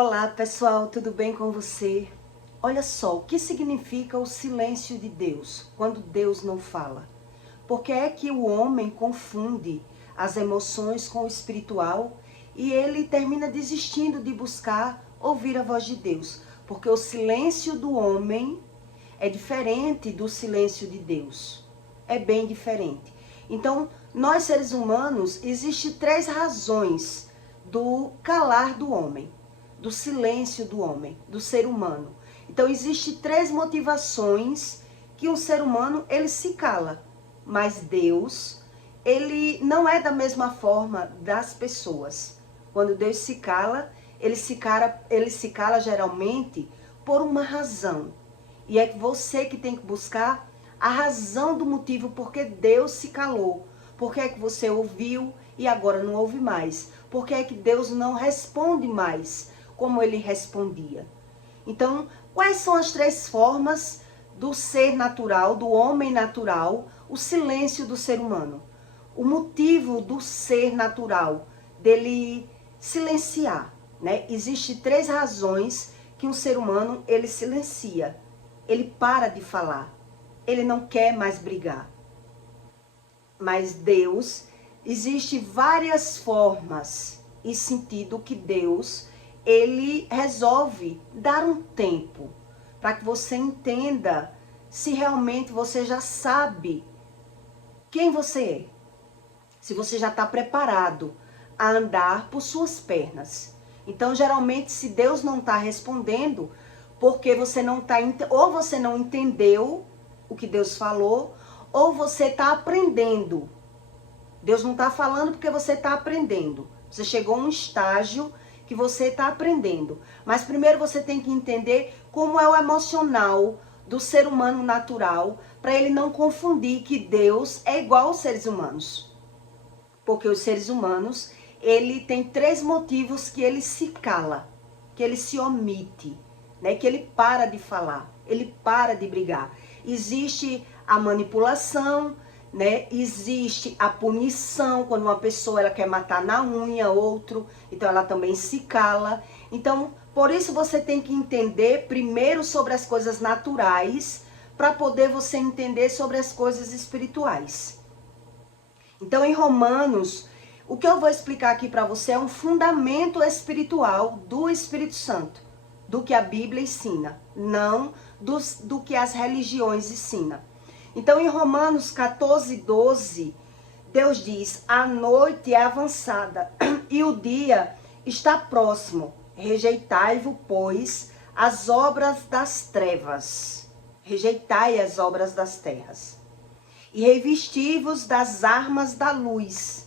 Olá pessoal, tudo bem com você? Olha só, o que significa o silêncio de Deus, quando Deus não fala? Porque é que o homem confunde as emoções com o espiritual e ele termina desistindo de buscar ouvir a voz de Deus. Porque o silêncio do homem é diferente do silêncio de Deus. É bem diferente. Então, nós seres humanos, existem 3 razões do calar do homem, do silêncio do homem, do ser humano. Então, existem 3 motivações que um ser humano, ele se cala. Mas Deus, ele não é da mesma forma das pessoas. Quando Deus se cala, ele se cala geralmente por uma razão. E é você que tem que buscar a razão do motivo porque Deus se calou. Por que é que você ouviu e agora não ouve mais? Por que é que Deus não responde mais como ele respondia? Então, quais são as 3 formas do ser natural, do homem natural, o silêncio do ser humano? O motivo do ser natural, dele silenciar, né? Existem 3 razões que um ser humano, ele silencia. Ele para de falar. Ele não quer mais brigar. Mas Deus, existe várias formas e sentido que Deus, ele resolve dar um tempo para que você entenda se realmente você já sabe quem você é. Se você já está preparado a andar por suas pernas. Então, geralmente, se Deus não está respondendo, porque você não está, ou você não entendeu o que Deus falou, ou você está aprendendo. Deus não está falando porque você está aprendendo. Você chegou a um estágio que você está aprendendo. Mas primeiro você tem que entender como é o emocional do ser humano natural, para ele não confundir que Deus é igual aos seres humanos. Porque os seres humanos, ele tem 3 motivos que ele se cala, que ele se omite, né? Que ele para de falar, ele para de brigar. Existe a manipulação, né? Existe a punição, quando uma pessoa ela quer matar na unha outro, então ela também se cala. Então, por isso você tem que entender primeiro sobre as coisas naturais, para poder você entender sobre as coisas espirituais. Então, em Romanos, o que eu vou explicar aqui para você é um fundamento espiritual do Espírito Santo, do que a Bíblia ensina, não do que as religiões ensinam. Então, em Romanos 14:12, Deus diz: a noite é avançada e o dia está próximo. Rejeitai-vos, pois, as obras das trevas. Rejeitai as obras das terras. E revesti-vos das armas da luz.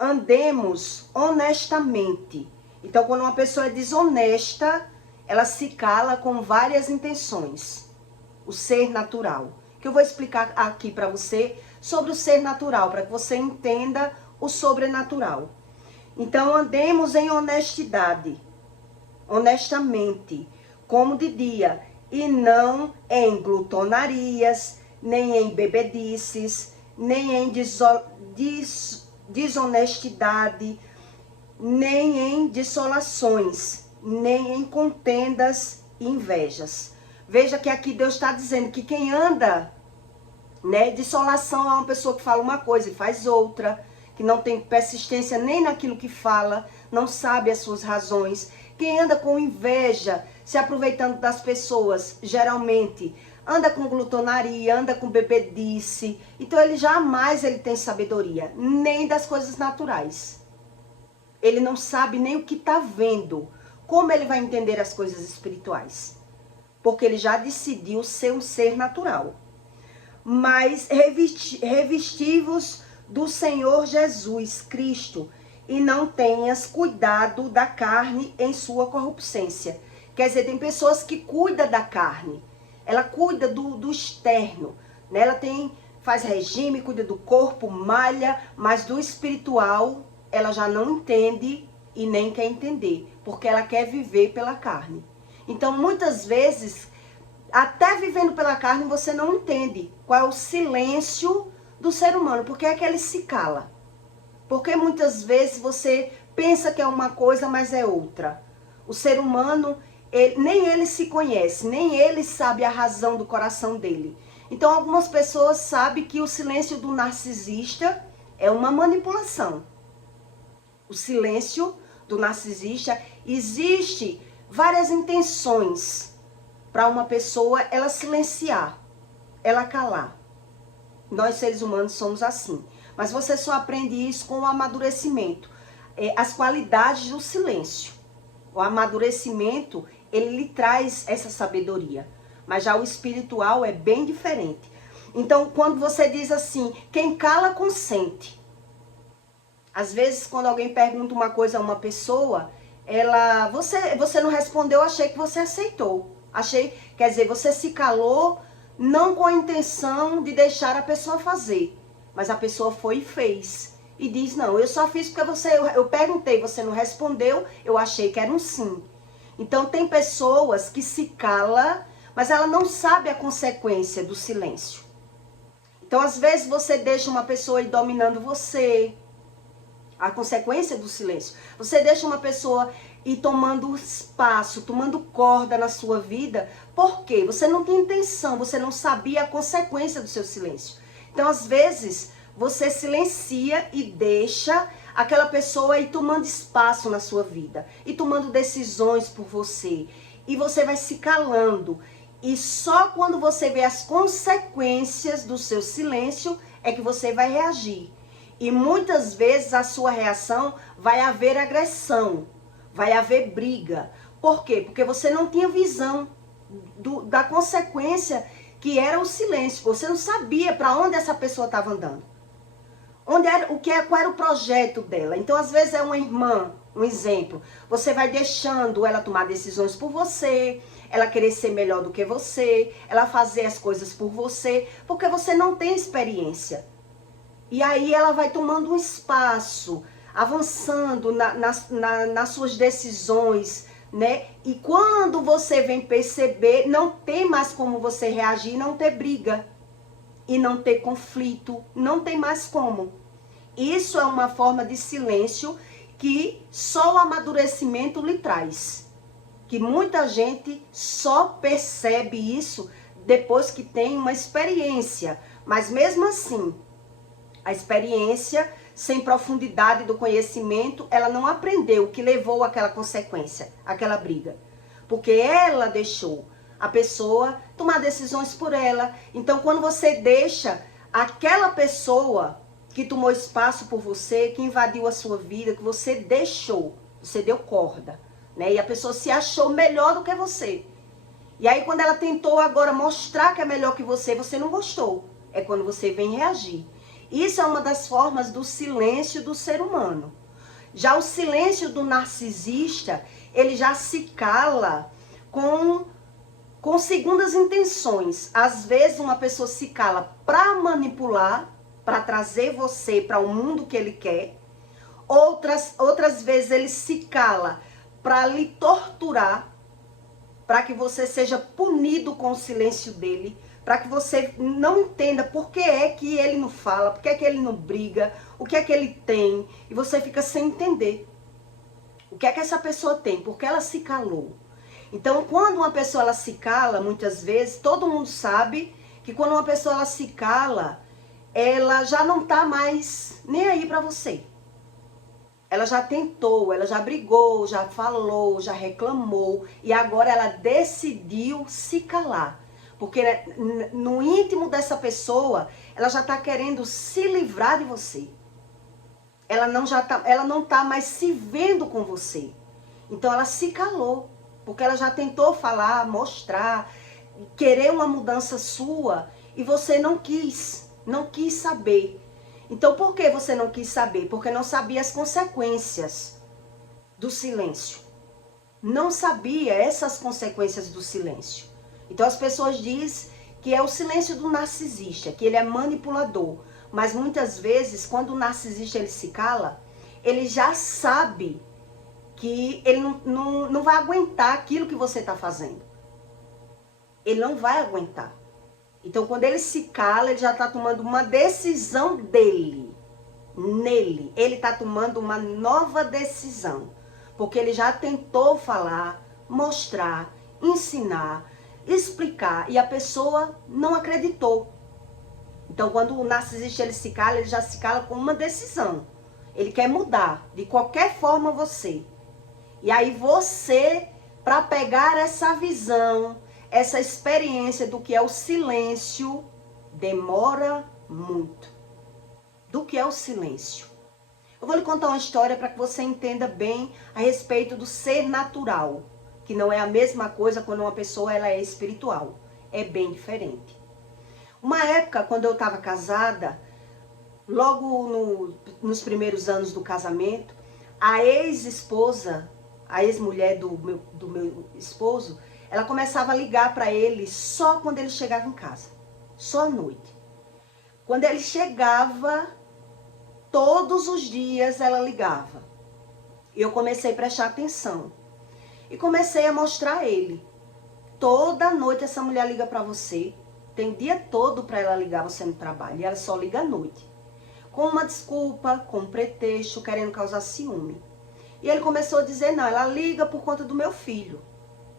Andemos honestamente. Então, quando uma pessoa é desonesta, ela se cala com várias intenções. O ser natural. Que eu vou explicar aqui para você sobre o ser natural, para que você entenda o sobrenatural. Então, andemos em honestidade, honestamente, como de dia, e não em glutonarias, nem em bebedices, nem em desonestidade, nem em dissolações, nem em contendas e invejas. Veja que aqui Deus está dizendo que quem anda, né, dissolação é uma pessoa que fala uma coisa e faz outra, que não tem persistência nem naquilo que fala, não sabe as suas razões. Quem anda com inveja, se aproveitando das pessoas, geralmente anda com glutonaria, anda com bebedice. Então ele jamais tem sabedoria, nem das coisas naturais. Ele não sabe nem o que está vendo. Como ele vai entender as coisas espirituais? Porque ele já decidiu ser um ser natural. Mas revesti-vos do Senhor Jesus Cristo, e não tenhas cuidado da carne em sua corruptência. Quer dizer, tem pessoas que cuidam da carne. Ela cuida do externo, né? Ela faz regime, cuida do corpo, malha, mas do espiritual ela já não entende e nem quer entender, porque ela quer viver pela carne. Então, muitas vezes, até vivendo pela carne, você não entende qual é o silêncio do ser humano, porque é que ele se cala. Porque muitas vezes você pensa que é uma coisa, mas é outra. O ser humano, nem ele se conhece, nem ele sabe a razão do coração dele. Então algumas pessoas sabem que o silêncio do narcisista é uma manipulação. O silêncio do narcisista, existe várias intenções para uma pessoa ela silenciar, ela calar. Nós seres humanos somos assim. Mas você só aprende isso com o amadurecimento. As qualidades do silêncio. O amadurecimento, ele lhe traz essa sabedoria. Mas já o espiritual é bem diferente. Então, quando você diz assim, quem cala consente. Às vezes, quando alguém pergunta uma coisa a uma pessoa, você não respondeu, achei que você aceitou. Quer dizer, você se calou, não com a intenção de deixar a pessoa fazer, mas a pessoa foi e fez. E diz, não, eu só fiz porque eu perguntei, você não respondeu, eu achei que era um sim. Então tem pessoas que se calam, mas ela não sabe a consequência do silêncio. Então às vezes você deixa uma pessoa ir dominando você, a consequência do silêncio. Você deixa uma pessoa ir tomando espaço, tomando corda na sua vida. Por quê? Você não tem intenção, você não sabia a consequência do seu silêncio. Então, às vezes, você silencia e deixa aquela pessoa ir tomando espaço na sua vida. E tomando decisões por você. E você vai se calando. E só quando você vê as consequências do seu silêncio é que você vai reagir. E muitas vezes a sua reação vai haver agressão, vai haver briga. Por quê? Porque você não tinha visão da consequência que era o silêncio. Você não sabia para onde essa pessoa estava andando. Qual era o projeto dela. Então, às vezes é uma irmã, um exemplo. Você vai deixando ela tomar decisões por você, ela querer ser melhor do que você, ela fazer as coisas por você, porque você não tem experiência. E aí ela vai tomando um espaço, avançando nas suas decisões, né? E quando você vem perceber, não tem mais como você reagir, não ter briga. E não ter conflito, não tem mais como. Isso é uma forma de silêncio que só o amadurecimento lhe traz. Que muita gente só percebe isso depois que tem uma experiência. Mas mesmo assim, a experiência, sem profundidade do conhecimento, ela não aprendeu o que levou àquela consequência, àquela briga. Porque ela deixou a pessoa tomar decisões por ela. Então, quando você deixa aquela pessoa que tomou espaço por você, que invadiu a sua vida, que você deixou, você deu corda, né? E a pessoa se achou melhor do que você. E aí, quando ela tentou agora mostrar que é melhor que você não gostou. É quando você vem reagir. Isso é uma das formas do silêncio do ser humano. Já o silêncio do narcisista, ele já se cala com segundas intenções. Às vezes uma pessoa se cala para manipular, para trazer você para o mundo que ele quer. Outras vezes ele se cala para lhe torturar, para que você seja punido com o silêncio dele, para que você não entenda por que é que ele não fala, por que é que ele não briga, o que é que ele tem, e você fica sem entender. O que é que essa pessoa tem? Porque ela se calou. Então, quando uma pessoa ela se cala, muitas vezes, todo mundo sabe que quando uma pessoa ela se cala, ela já não tá mais nem aí para você. Ela já tentou, ela já brigou, já falou, já reclamou, e agora ela decidiu se calar. Porque no íntimo dessa pessoa, ela já está querendo se livrar de você. Ela não tá mais se vendo com você. Então ela se calou. Porque ela já tentou falar, mostrar, querer uma mudança sua. E você não quis saber. Então por que você não quis saber? Porque não sabia as consequências do silêncio. Não sabia essas consequências do silêncio. Então as pessoas dizem que é o silêncio do narcisista, que ele é manipulador. Mas muitas vezes, quando o narcisista ele se cala, ele já sabe que ele não vai aguentar aquilo que você está fazendo. Ele não vai aguentar. Então quando ele se cala, ele já está tomando uma decisão dele. nele. Ele está tomando uma nova decisão. Porque ele já tentou falar, mostrar, ensinar, explicar. E a pessoa não acreditou. Então, quando o narcisista ele se cala, ele já se cala com uma decisão. Ele quer mudar, de qualquer forma, você. E aí você, para pegar essa visão, essa experiência do que é o silêncio, demora muito. Do que é o silêncio? Eu vou lhe contar uma história para que você entenda bem a respeito do ser natural, que não é a mesma coisa quando uma pessoa ela é espiritual. É bem diferente. Uma época, quando eu estava casada, logo nos primeiros anos do casamento, a ex-esposa, a ex-mulher do meu esposo, ela começava a ligar para ele só quando ele chegava em casa, só à noite. Quando ele chegava, todos os dias ela ligava. E eu comecei a prestar atenção. E comecei a mostrar a ele. Toda noite essa mulher liga para você. Tem o dia todo para ela ligar, você no trabalho. E ela só liga à noite. Com uma desculpa, com um pretexto, querendo causar ciúme. E ele começou a dizer, não, ela liga por conta do meu filho.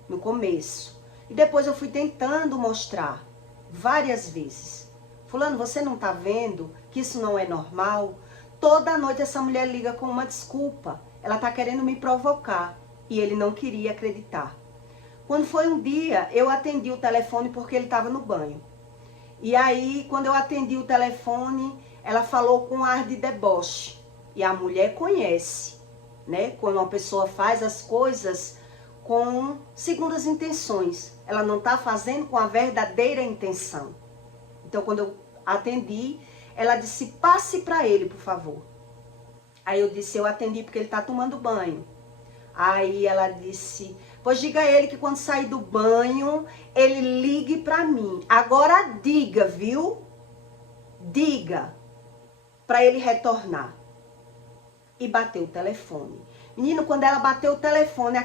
No começo. E depois eu fui tentando mostrar. Várias vezes. Fulano, você não tá vendo que isso não é normal? Toda noite essa mulher liga com uma desculpa. Ela tá querendo me provocar. E ele não queria acreditar. Quando foi um dia, eu atendi o telefone porque ele estava no banho. E aí, quando eu atendi o telefone, ela falou com ar de deboche. E a mulher conhece, né? Quando uma pessoa faz as coisas com segundas intenções. Ela não está fazendo com a verdadeira intenção. Então, quando eu atendi, ela disse, passe para ele, por favor. Aí eu disse, eu atendi porque ele está tomando banho. Aí ela disse, pois diga a ele que quando sair do banho, ele ligue para mim. Agora diga, viu? Diga para ele retornar. E bateu o telefone. Menino, quando ela bateu o telefone,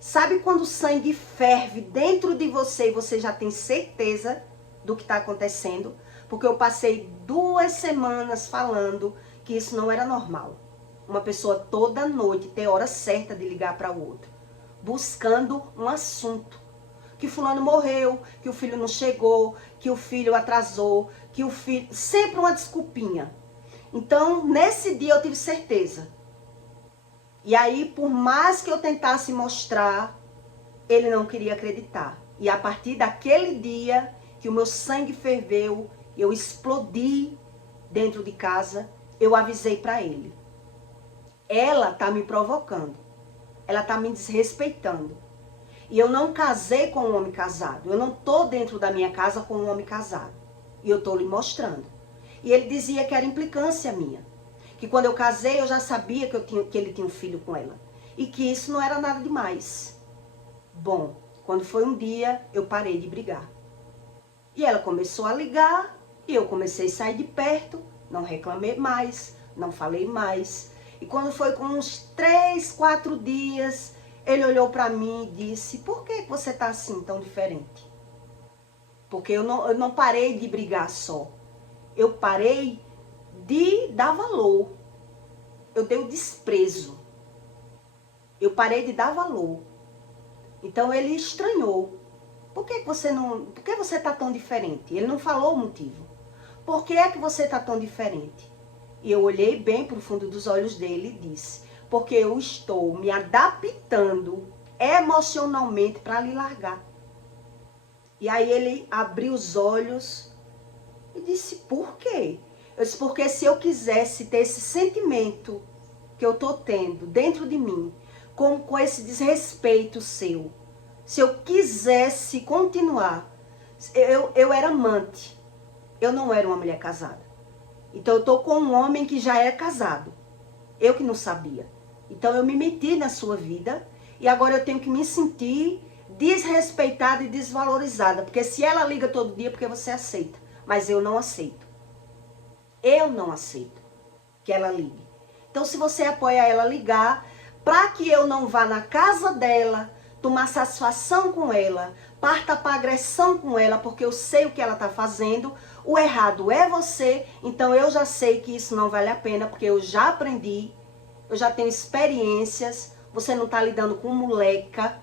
sabe quando o sangue ferve dentro de você e você já tem certeza do que está acontecendo? Porque eu passei 2 semanas falando que isso não era normal. Uma pessoa toda noite ter hora certa de ligar para o outro, buscando um assunto. Que fulano morreu, que o filho não chegou, que o filho atrasou, que o filho... Sempre uma desculpinha. Então, nesse dia eu tive certeza. E aí, por mais que eu tentasse mostrar, ele não queria acreditar. E a partir daquele dia que o meu sangue ferveu, eu explodi dentro de casa, eu avisei para ele. Ela tá me provocando. Ela tá me desrespeitando. E eu não casei com um homem casado. Eu não tô dentro da minha casa com um homem casado. E eu tô lhe mostrando. E ele dizia que era implicância minha. Que quando eu casei, eu já sabia que ele tinha um filho com ela. E que isso não era nada demais. Bom, quando foi um dia, eu parei de brigar. E ela começou a ligar. E eu comecei a sair de perto. Não reclamei mais. Não falei mais. E quando foi com uns 3, 4 dias, ele olhou para mim e disse, por que você tá assim, tão diferente? Porque eu não parei de brigar só. Eu parei de dar valor. Eu dei o desprezo. Eu parei de dar valor. Então ele estranhou. Por que você tá tão diferente? Ele não falou o motivo. Por que é que você tá tão diferente? E eu olhei bem para o fundo dos olhos dele e disse, porque eu estou me adaptando emocionalmente para lhe largar. E aí ele abriu os olhos e disse, por quê? Eu disse, porque se eu quisesse ter esse sentimento que eu estou tendo dentro de mim, com esse desrespeito seu, se eu quisesse continuar, eu era amante, eu não era uma mulher casada. Então eu estou com um homem que já é casado. Eu que não sabia. Então eu me meti na sua vida e agora eu tenho que me sentir desrespeitada e desvalorizada. Porque se ela liga todo dia, porque você aceita. Mas eu não aceito. Eu não aceito que ela ligue. Então se você apoia ela ligar, para que eu não vá na casa dela, tomar satisfação com ela, parta para agressão com ela, porque eu sei o que ela está fazendo, o errado é você, então eu já sei que isso não vale a pena, porque eu já aprendi, eu já tenho experiências, você não está lidando com moleca,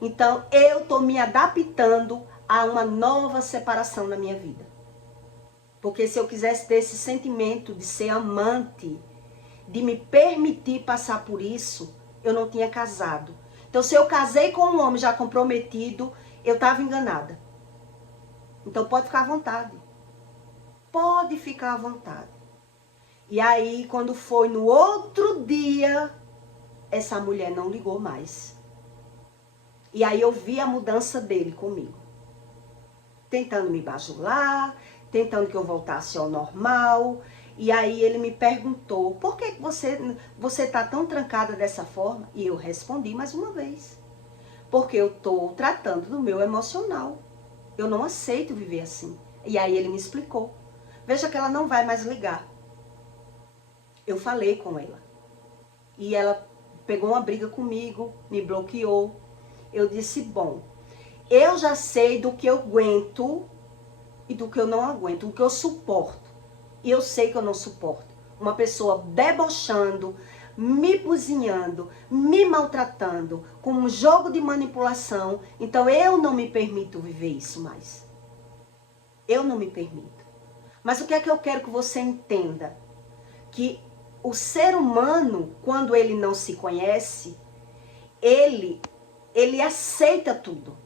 então eu estou me adaptando a uma nova separação na minha vida. Porque se eu quisesse ter esse sentimento de ser amante, de me permitir passar por isso, eu não tinha casado. Então se eu casei com um homem já comprometido, eu estava enganada. Então pode ficar à vontade. Pode ficar à vontade. E aí, quando foi no outro dia, essa mulher não ligou mais. E aí eu vi a mudança dele comigo. Tentando me bajular, tentando que eu voltasse ao normal. E aí ele me perguntou, por que você tá tão trancada dessa forma? E eu respondi mais uma vez. Porque eu tô tratando do meu emocional. Eu não aceito viver assim. E aí ele me explicou. Veja que ela não vai mais ligar. Eu falei com ela. E ela pegou uma briga comigo, me bloqueou. Eu disse, bom, eu já sei do que eu aguento e do que eu não aguento, do que eu suporto. E eu sei que eu não suporto. Uma pessoa debochando, me buzinhando, me maltratando, com um jogo de manipulação. Então eu não me permito viver isso mais. Eu não me permito. Mas o que é que eu quero que você entenda? Que o ser humano, quando ele não se conhece, ele aceita tudo.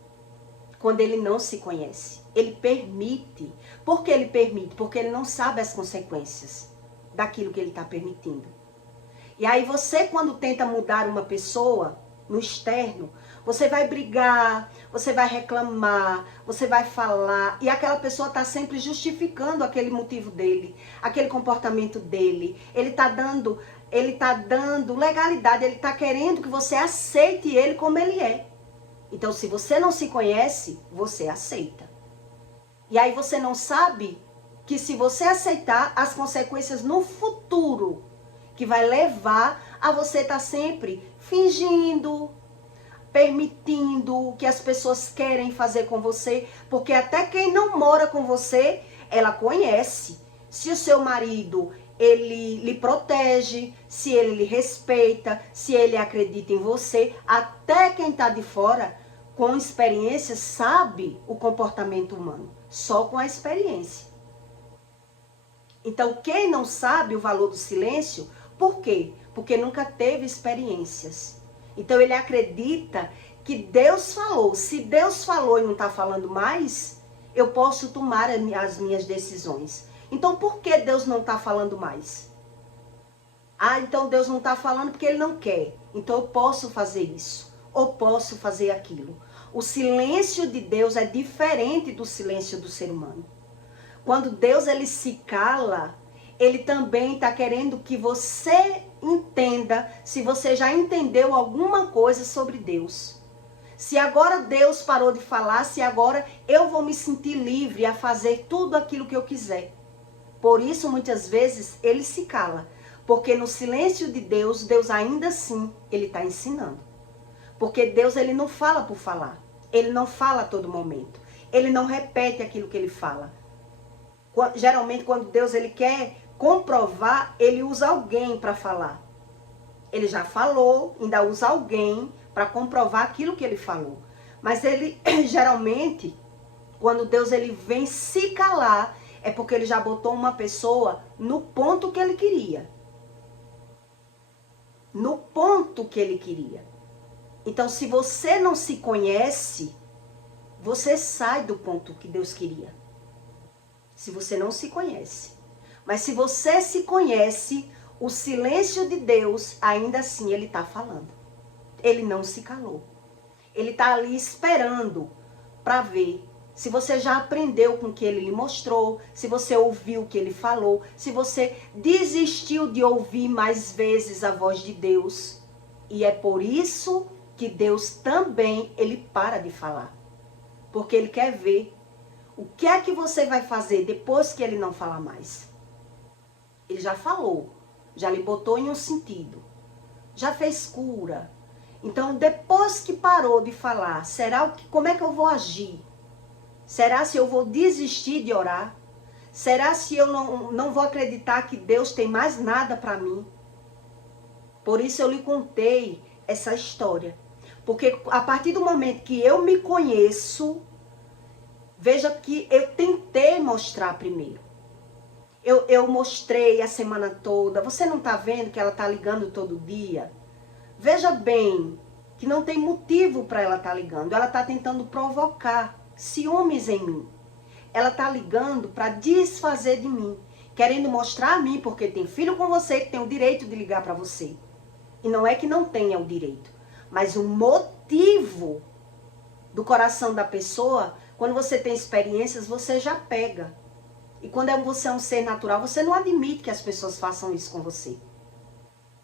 Quando ele não se conhece, ele permite. Por que ele permite? Porque ele não sabe as consequências daquilo que ele está permitindo. E aí você, quando tenta mudar uma pessoa no externo, você vai brigar, você vai reclamar, você vai falar, e aquela pessoa está sempre justificando aquele motivo dele, aquele comportamento dele. Ele está dando legalidade, ele está querendo que você aceite ele como ele é. Então, se você não se conhece, você aceita. E aí você não sabe que se você aceitar, as consequências no futuro, que vai levar a você estar sempre fingindo, permitindo o que as pessoas querem fazer com você, porque até quem não mora com você, ela conhece. Se o seu marido, ele lhe protege, se ele lhe respeita, se ele acredita em você, até quem está de fora, com experiência, sabe o comportamento humano, só com a experiência. Então, quem não sabe o valor do silêncio, por quê? Porque nunca teve experiências. Então ele acredita que Deus falou. Se Deus falou e não está falando mais, eu posso tomar as minhas decisões. Então por que Deus não está falando mais? Ah, então Deus não está falando porque Ele não quer. Então eu posso fazer isso, ou posso fazer aquilo. O silêncio de Deus é diferente do silêncio do ser humano. Quando Deus ele se cala, Ele também está querendo que você entenda se você já entendeu alguma coisa sobre Deus. Se agora Deus parou de falar, se agora eu vou me sentir livre a fazer tudo aquilo que eu quiser. Por isso, muitas vezes, ele se cala. Porque no silêncio de Deus, Deus ainda assim, ele está ensinando. Porque Deus, ele não fala por falar. Ele não fala a todo momento. Ele não repete aquilo que ele fala. Geralmente, quando Deus ele quer comprovar, ele usa alguém para falar. Ele já falou, ainda usa alguém para comprovar aquilo que ele falou. Mas ele, geralmente, quando Deus ele vem se calar, é porque ele já botou uma pessoa no ponto que ele queria. No ponto que ele queria. Então, se você não se conhece, você sai do ponto que Deus queria. Se você não se conhece. Mas se você se conhece, o silêncio de Deus, ainda assim, ele está falando. Ele não se calou. Ele está ali esperando para ver se você já aprendeu com o que ele lhe mostrou, se você ouviu o que ele falou, se você desistiu de ouvir mais vezes a voz de Deus. E é por isso que Deus também, ele para de falar. Porque ele quer ver o que é que você vai fazer depois que ele não falar mais. Ele já falou, já lhe botou em um sentido, já fez cura. Então, depois que parou de falar, como é que eu vou agir? Será se eu vou desistir de orar? Será se eu não vou acreditar que Deus tem mais nada para mim? Por isso eu lhe contei essa história. Porque a partir do momento que eu me conheço, veja que eu tentei mostrar primeiro. Eu mostrei a semana toda. Você não está vendo que ela está ligando todo dia? Veja bem que não tem motivo para ela estar ligando. Ela está tentando provocar ciúmes em mim. Ela está ligando para desfazer de mim. Querendo mostrar a mim, porque tem filho com você que tem o direito de ligar para você. E não é que não tenha o direito. Mas o motivo do coração da pessoa, quando você tem experiências, você já pega. E quando você é um ser natural, você não admite que as pessoas façam isso com você.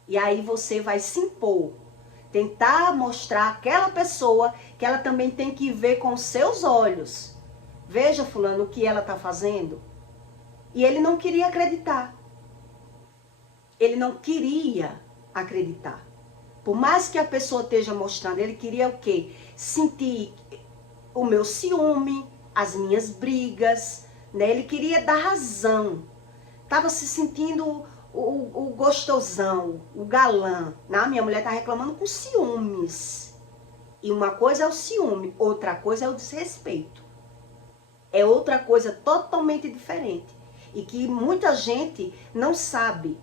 E aí você vai se impor. Tentar mostrar àquela pessoa que ela também tem que ver com os seus olhos. Veja, fulano, o que ela está fazendo. E ele não queria acreditar. Ele não queria acreditar. Por mais que a pessoa esteja mostrando, ele queria o quê? Sentir o meu ciúme, as minhas brigas, né? Ele queria dar razão. Estava se sentindo o gostosão, o galã. Né? Minha mulher está reclamando com ciúmes. E uma coisa é o ciúme, outra coisa é o desrespeito. É outra coisa totalmente diferente. E que muita gente não sabe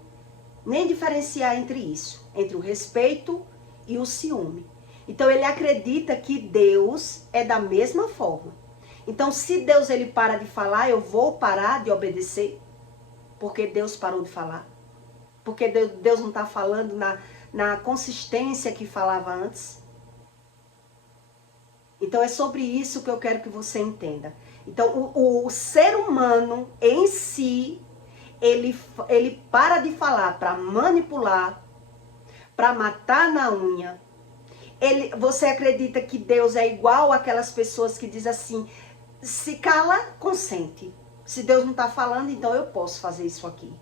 nem diferenciar entre isso, entre o respeito e o ciúme. Então ele acredita que Deus é da mesma forma. Então se Deus ele para de falar, eu vou parar de obedecer? Porque Deus parou de falar? Porque Deus não está falando na consistência que falava antes? Então é sobre isso que eu quero que você entenda. Então o ser humano em si, ele para de falar para manipular, para matar na unha. Você acredita que Deus é igual àquelas pessoas que dizem assim, se cala, consente. Se Deus não está falando, então eu posso fazer isso aqui.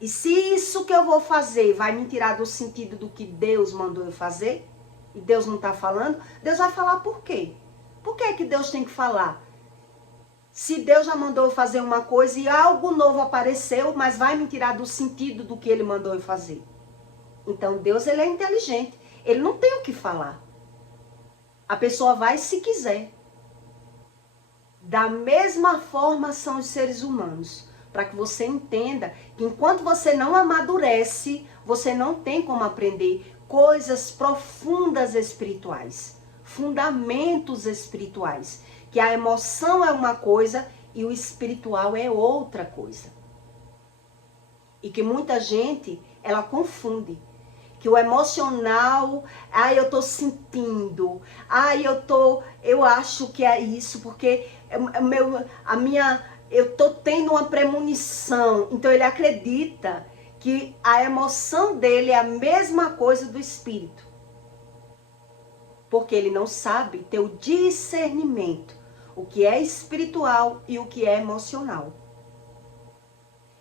E se isso que eu vou fazer vai me tirar do sentido do que Deus mandou eu fazer, e Deus não está falando, Deus vai falar por quê? Por que é que Deus tem que falar? Se Deus já mandou eu fazer uma coisa e algo novo apareceu, mas vai me tirar do sentido do que Ele mandou eu fazer. Então Deus ele é inteligente, Ele não tem o que falar. A pessoa vai se quiser. Da mesma forma são os seres humanos. Para que você entenda que enquanto você não amadurece, você não tem como aprender coisas profundas espirituais, fundamentos espirituais. Que a emoção é uma coisa e o espiritual é outra coisa. E que muita gente, ela confunde. Que o emocional, eu tô sentindo, eu acho que é isso, porque eu tô tendo uma premonição. Então ele acredita que a emoção dele é a mesma coisa do espírito. Porque ele não sabe ter o discernimento, o que é espiritual e o que é emocional.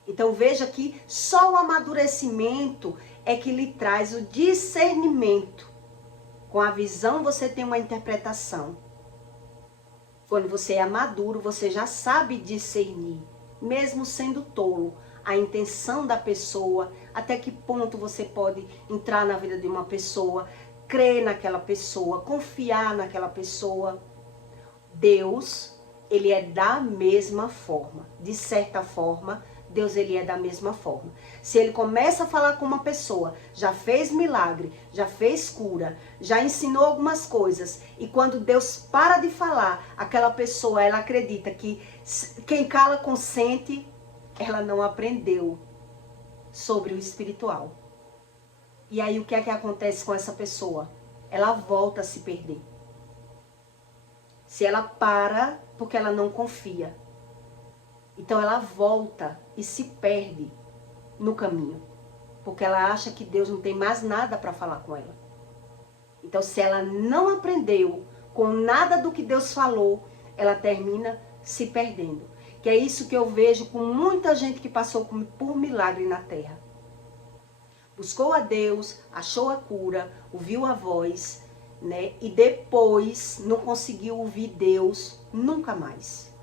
Então veja que só o amadurecimento é que lhe traz o discernimento. Com a visão você tem uma interpretação. Quando você é maduro, você já sabe discernir, mesmo sendo tolo, a intenção da pessoa, até que ponto você pode entrar na vida de uma pessoa, crer naquela pessoa, confiar naquela pessoa. Deus, ele é da mesma forma. De certa forma, Deus ele é da mesma forma. Se ele começa a falar com uma pessoa, já fez milagre, já fez cura, já ensinou algumas coisas, e quando Deus para de falar, aquela pessoa, ela acredita que quem cala consente, ela não aprendeu sobre o espiritual. E aí o que é que acontece com essa pessoa? Ela volta a se perder. Se ela para, porque ela não confia. Então ela volta e se perde no caminho. Porque ela acha que Deus não tem mais nada para falar com ela. Então se ela não aprendeu com nada do que Deus falou, ela termina se perdendo. Que é isso que eu vejo com muita gente que passou por milagre na terra. Buscou a Deus, achou a cura, ouviu a voz, né? E depois não conseguiu ouvir Deus nunca mais.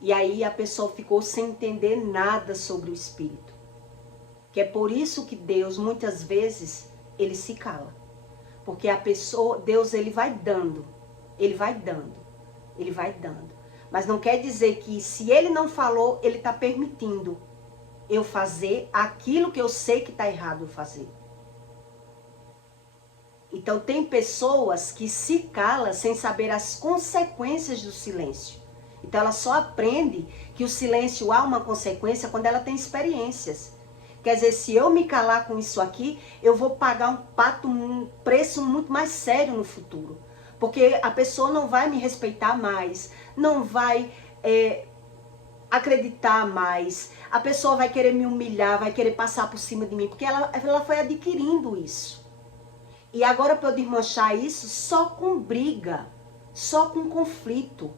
E aí a pessoa ficou sem entender nada sobre o Espírito. Que é por isso que Deus, muitas vezes, ele se cala. Porque a pessoa, Deus, ele vai dando. Ele vai dando. Ele vai dando. Mas não quer dizer que se ele não falou, ele está permitindo eu fazer aquilo que eu sei que está errado eu fazer. Então tem pessoas que se calam sem saber as consequências do silêncio. Então ela só aprende que o silêncio há uma consequência quando ela tem experiências. Quer dizer, se eu me calar com isso aqui, eu vou pagar um preço muito mais sério no futuro. Porque a pessoa não vai me respeitar mais, não vai acreditar mais. A pessoa vai querer me humilhar, vai querer passar por cima de mim, porque ela foi adquirindo isso. E agora para eu desmanchar isso só com briga, só com conflito.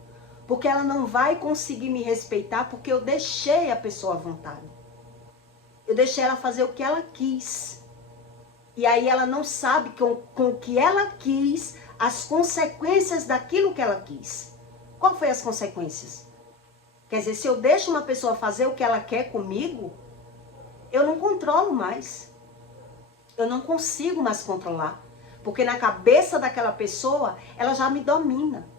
Porque ela não vai conseguir me respeitar porque eu deixei a pessoa à vontade. Eu deixei ela fazer o que ela quis. E aí ela não sabe com o que ela quis, as consequências daquilo que ela quis. Qual foi as consequências? Quer dizer, se eu deixo uma pessoa fazer o que ela quer comigo, eu não controlo mais. Eu não consigo mais controlar. Porque na cabeça daquela pessoa, ela já me domina.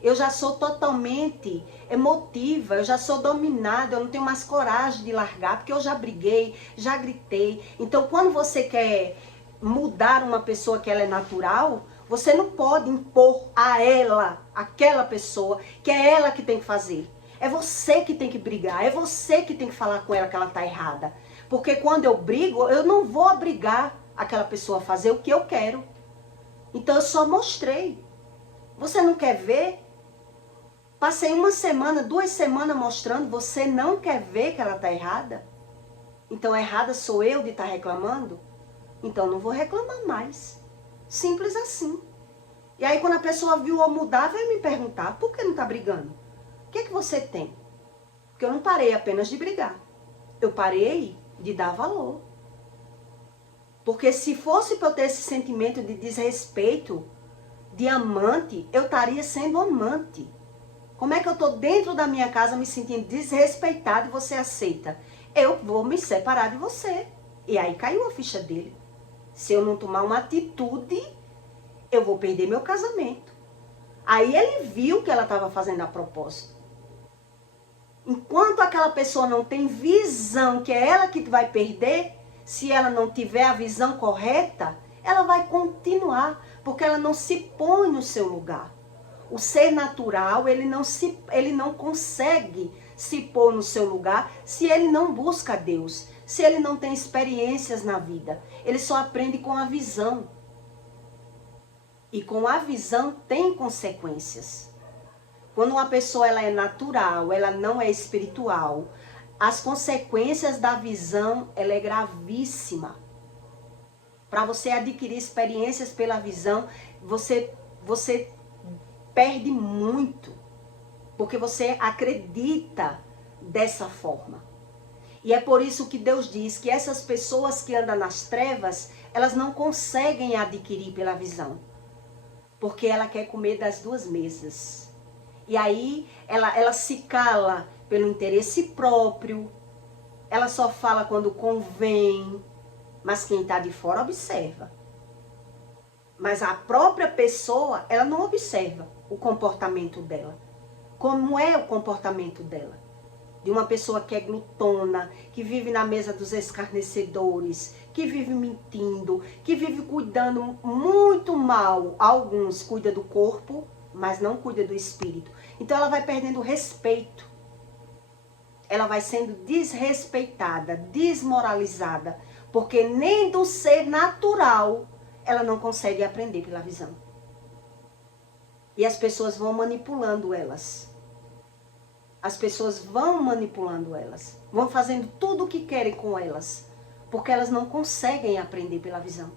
Eu já sou totalmente emotiva, eu já sou dominada, eu não tenho mais coragem de largar, porque eu já briguei, já gritei. Então, quando você quer mudar uma pessoa que ela é natural, você não pode impor a ela, aquela pessoa, que é ela que tem que fazer. É você que tem que brigar, é você que tem que falar com ela que ela está errada. Porque quando eu brigo, eu não vou obrigar aquela pessoa a fazer o que eu quero. Então, eu só mostrei. Você não quer ver? Passei 1 semana, 2 semanas mostrando, você não quer ver que ela está errada? Então, errada sou eu de estar reclamando? Então, não vou reclamar mais. Simples assim. E aí, quando a pessoa viu eu mudar, veio me perguntar, por que não está brigando? O que é que você tem? Porque eu não parei apenas de brigar. Eu parei de dar valor. Porque se fosse para eu ter esse sentimento de desrespeito, de amante, eu estaria sendo amante. Como é que eu estou dentro da minha casa me sentindo desrespeitada e você aceita? Eu vou me separar de você. E aí caiu a ficha dele. Se eu não tomar uma atitude, eu vou perder meu casamento. Aí ele viu que ela estava fazendo a propósito. Enquanto aquela pessoa não tem visão que é ela que vai perder, se ela não tiver a visão correta, ela vai continuar, porque ela não se põe no seu lugar. O ser natural, ele não consegue se pôr no seu lugar se ele não busca Deus, se ele não tem experiências na vida. Ele só aprende com a visão. E com a visão tem consequências. Quando uma pessoa ela é natural, ela não é espiritual, as consequências da visão ela é gravíssima. Para você adquirir experiências pela visão, você perde muito, porque você acredita dessa forma. E é por isso que Deus diz que essas pessoas que andam nas trevas, elas não conseguem adquirir pela visão, porque ela quer comer das duas mesas. E aí ela se cala pelo interesse próprio, ela só fala quando convém, mas quem está de fora observa. Mas a própria pessoa, ela não observa o comportamento dela. Como é o comportamento dela? De uma pessoa que é glutona, que vive na mesa dos escarnecedores, que vive mentindo, que vive cuidando muito mal. Alguns cuidam do corpo, mas não cuidam do espírito. Então ela vai perdendo respeito. Ela vai sendo desrespeitada, desmoralizada, porque nem do ser natural ela não consegue aprender pela visão. E as pessoas vão manipulando elas. As pessoas vão manipulando elas. Vão fazendo tudo o que querem com elas. Porque elas não conseguem aprender pela visão.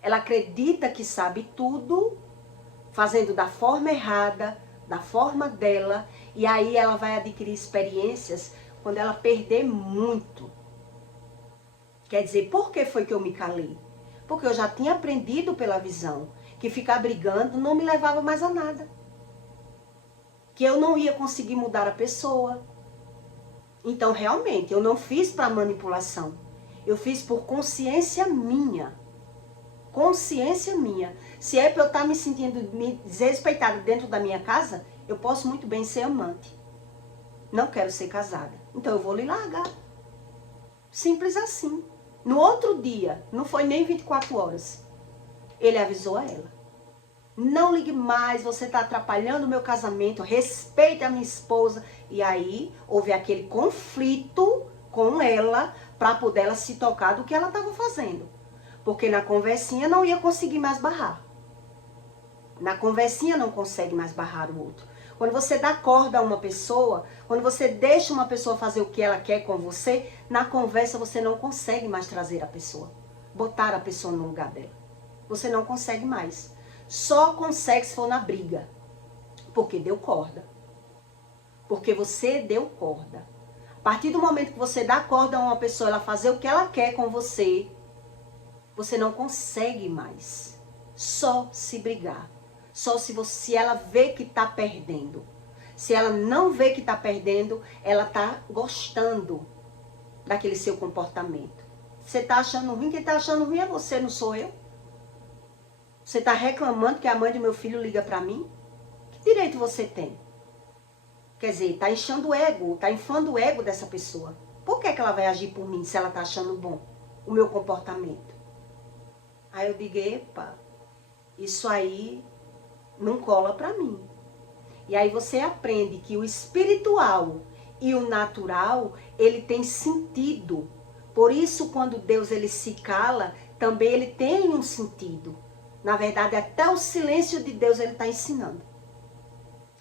Ela acredita que sabe tudo, fazendo da forma errada, da forma dela. E aí ela vai adquirir experiências quando ela perder muito. Quer dizer, por que foi que eu me calei? Porque eu já tinha aprendido pela visão que ficar brigando não me levava mais a nada. que eu não ia conseguir mudar a pessoa. Então, realmente, eu não fiz para manipulação. Eu fiz por consciência minha. Consciência minha. Se é para eu estar me sentindo desrespeitada dentro da minha casa, eu posso muito bem ser amante. Não quero ser casada. Então eu vou lhe largar. Simples assim. No outro dia, não foi nem 24 horas, ele avisou a ela. Não ligue mais, você está atrapalhando o meu casamento, respeite a minha esposa. E aí houve aquele conflito com ela para poder ela se tocar do que ela estava fazendo. Porque na conversinha não ia conseguir mais barrar. Na conversinha não consegue mais barrar o outro. Quando você dá corda a uma pessoa, quando você deixa uma pessoa fazer o que ela quer com você, na conversa você não consegue mais trazer a pessoa. Botar a pessoa no lugar dela. Você não consegue mais. Só consegue se for na briga. Porque deu corda. Porque você deu corda. A partir do momento que você dá corda a uma pessoa, ela fazer o que ela quer com você, você não consegue mais. Só se brigar. Só se ela vê que está perdendo. Se ela não vê que está perdendo, ela está gostando daquele seu comportamento. Você está achando ruim, quem está achando ruim é você, não sou eu. Você está reclamando que a mãe do meu filho liga para mim? Que direito você tem? Quer dizer, está inchando o ego, está inflando o ego dessa pessoa. Por que ela vai agir por mim se ela está achando bom o meu comportamento? Aí eu digo, epa, isso aí não cola para mim. E aí você aprende que o espiritual e o natural, ele tem sentido. Por isso, quando Deus ele se cala, também ele tem um sentido. Na verdade, até o silêncio de Deus ele está ensinando.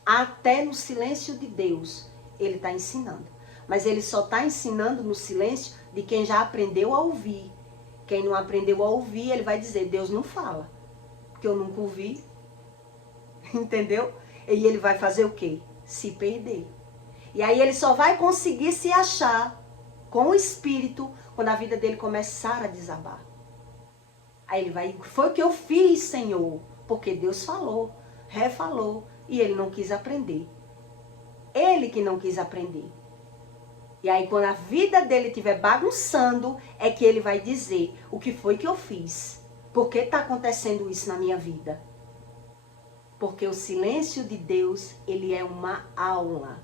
Até no silêncio de Deus ele está ensinando. Mas ele só está ensinando no silêncio de quem já aprendeu a ouvir. Quem não aprendeu a ouvir, ele vai dizer, Deus não fala. Porque eu nunca ouvi. Entendeu? E ele vai fazer o quê? Se perder. E aí ele só vai conseguir se achar com o Espírito quando a vida dele começar a desabar. Aí ele vai, foi o que eu fiz, Senhor. Porque Deus falou, refalou, e ele não quis aprender. Ele que não quis aprender. E aí quando a vida dele estiver bagunçando, é que ele vai dizer o que foi que eu fiz. Por que está acontecendo isso na minha vida? Porque o silêncio de Deus, ele é uma aula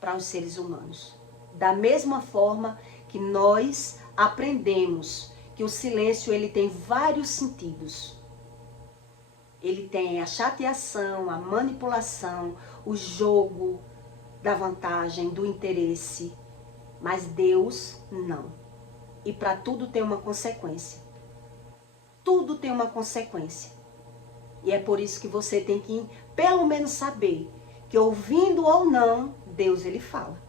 para os seres humanos. Da mesma forma que nós aprendemos que o silêncio ele tem vários sentidos. Ele tem a chateação, a manipulação, o jogo da vantagem, do interesse. Mas Deus não. E para tudo tem uma consequência. Tudo tem uma consequência. E é por isso que você tem que, pelo menos, saber que ouvindo ou não, Deus ele fala.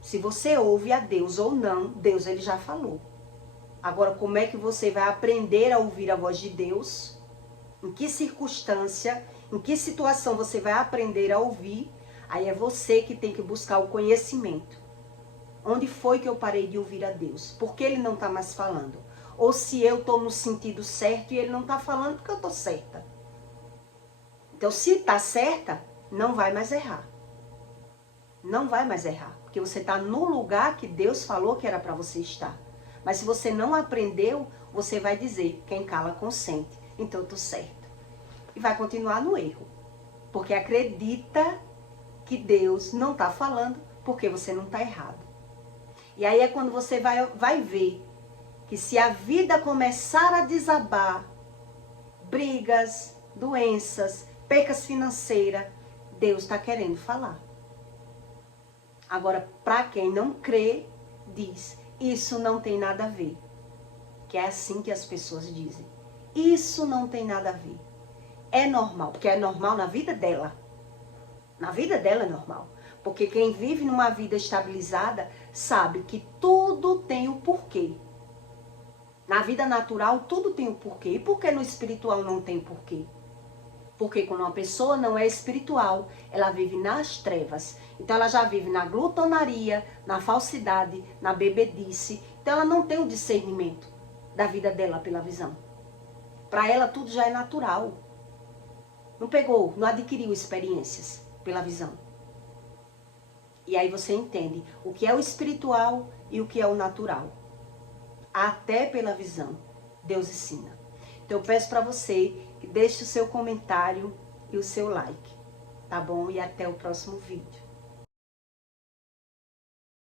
Se você ouve a Deus ou não, Deus ele já falou. Agora, como é que você vai aprender a ouvir a voz de Deus? Em que circunstância, em que situação você vai aprender a ouvir? Aí é você que tem que buscar o conhecimento. Onde foi que eu parei de ouvir a Deus? Por que ele não está mais falando? Ou se eu estou no sentido certo e ele não está falando porque eu estou certa. Então, se está certa, não vai mais errar. Não vai mais errar. Porque você está no lugar que Deus falou que era para você estar. Mas se você não aprendeu, você vai dizer, quem cala consente. Então eu estou certo. E vai continuar no erro. Porque acredita que Deus não está falando porque você não está errado. E aí é quando você vai ver que se a vida começar a desabar, brigas, doenças, percas financeiras, Deus está querendo falar. Agora, para quem não crê, diz, isso não tem nada a ver. Que é assim que as pessoas dizem. Isso não tem nada a ver. É normal, porque é normal na vida dela. Na vida dela é normal. Porque quem vive numa vida estabilizada sabe que tudo tem o porquê. Na vida natural, tudo tem o porquê. E por que no espiritual não tem porquê? Porque quando uma pessoa não é espiritual, ela vive nas trevas. Então ela já vive na glutonaria, na falsidade, na bebedice. Então ela não tem o discernimento da vida dela pela visão. Para ela tudo já é natural. Não pegou, não adquiriu experiências. pela visão. E aí você entende o que é o espiritual e o que é o natural. Até pela visão, Deus ensina. Então eu peço para você que deixe o seu comentário e o seu like, tá bom? E até o próximo vídeo.